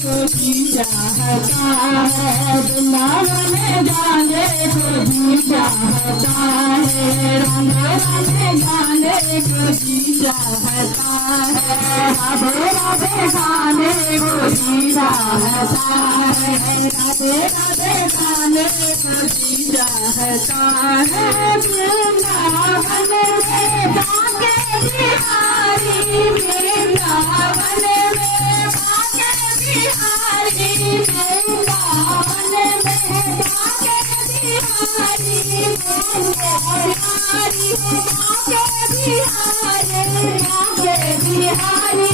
को जी चाहता है, वृंदावन जाने को जी चाहता है, राम राम जाने को जी चाहता है, राधे राधे गाने को जी चाहता है, राधे राधे गाने को जी चाहता है। वृंदावन में बाके बिहारी, वृंदावन में बाके बिहारी, वृंदावन में बाके बिहारी, बिहारी बाके बिहारी, बाके बिहारी, बाके बिहारी,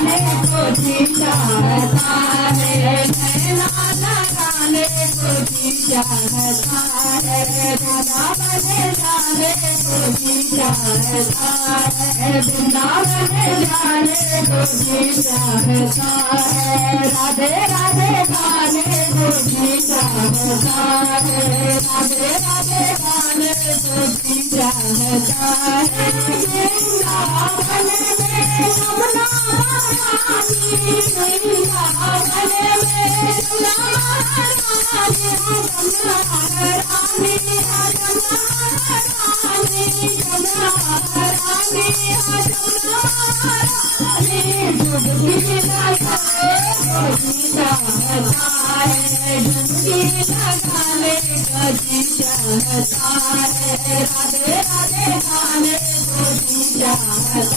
नैना को जी चाहता है, नैना लगाने को जी चाहता है, राधा बने जाने को जी चाहता है, वृंदावन जाने को जी चाहता है, राधे राधे गाने को जी चाहता है, राधे राधे गाने को जी चाहता है। वृंदावन में यमुना महारानी, वृंदावन में यमुना महारानी, यमुना महारानी, यमुना महारानी, यमुना महारानी, यमुना महारानी, डुबकी लगाए को जी चाहता है, डुबकी लगाने को जी चाहता है, राधे राधे गाने को जी चाहता है,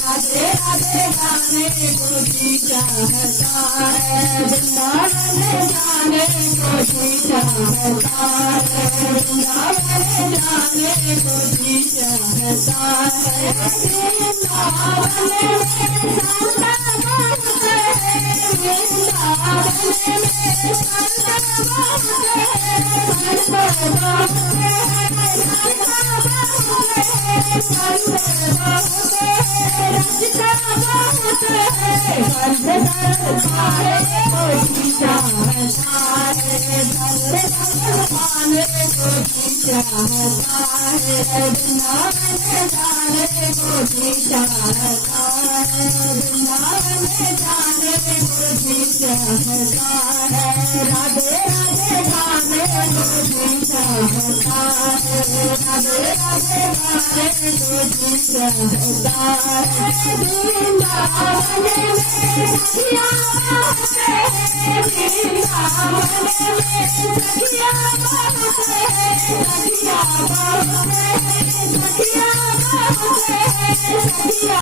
राधे राधे गाने को जी चाहता है, वृंदावन जाने को जी चाहता है, वृंदावन जाने को जी चाहता है। वृंदावन में संत बहुत है, वृंदावन में संत बहुत है, संत बहुत है, संत बहुत है, संत बहुत है, रसिका बहुत है, संत दरबार को जी चाहता है, संत दरबार को जी चाहता है, वृंदावन जाने को जी चाहता है, वृंदावन जाने को जी चाहता है, राधे राधे गाने को जी चाहता है, राधे राधे गाने को जी चाहता है। वृंदावन में सखिया बहुत है, वृंदावन में सखिया बहुत है, सखिया बहुत है, सखिया बहुत है, सखिया